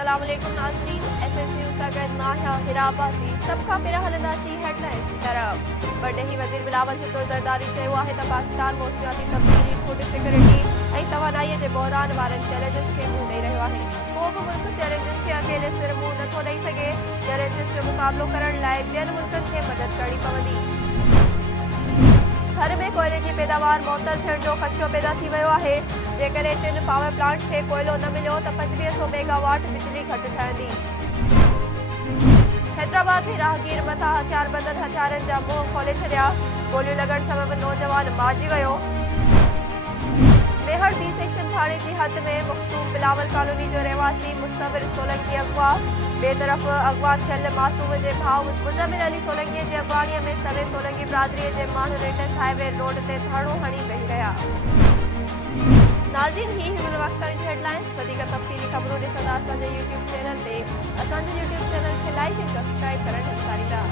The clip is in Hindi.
अस्सलाम वालेकुम नाज़रीन, SSU सगन माहिया हिराबासी सबका पिरा हलंदासी हेडलाइंस तरफ वॾे वज़ीर बिलावल भुट्टो ज़रदारी चयो आहे त पाकिस्तान मौसमियाती तब्दीली फूड सिक्योरिटी ऐं तवानाईअ जे बहिरान वारनि चैलेंजिस खे मुंहुं ॾेई रहियो आहे। को बि मुल्क चैलेंजिस खे अकेले सिर मुंहुं नथो ॾेई सघे। चैलेंजिस जो मुक़ाबिलो करण लाइ ॿियनि मुल्कनि खे मदद करणी पवंदी। घर में कोयले की पैदावार मुअत्तल थियण जो ख़दशो पैदा थी वियो आहे। जेकॾहिं 3 पावर प्लांट खे कोयलो न मिलियो त 2500 मेगावाट बिजली घटि ठहंदी। हैदराबाद में राहगीर मथां हथियारबंदनि हथियारनि जा मुंहं खोले छॾिया। गोलियूं लॻण सबबि नौजवान मारिजी वियो। मेहर बी सेक्शन थाणे जी हद में मखसूम बिलावल कॉलोनी जो रहवासी मुस्तविर सोलंकी अगवा। ॿिए तरफ़ अगवा थियल मासूम जे भाउ मुज़मिल अली सोलंकीअ जी अगवाणीअ में सवे सोलंकी बिरादरीअ जे माण्हू रेटस हाईवे रोड ते धरणो हणी वेही रहिया। नाज़रीन, ही हिन वक़्त जी हेडलाइंस। वधीक तफ़सीली ख़बरूं ॾिसंदा असांजे YouTube चैनल ते। असांजे YouTube चैनल खे लाइक ऐं सब्सक्राइब करणु विसारींदा।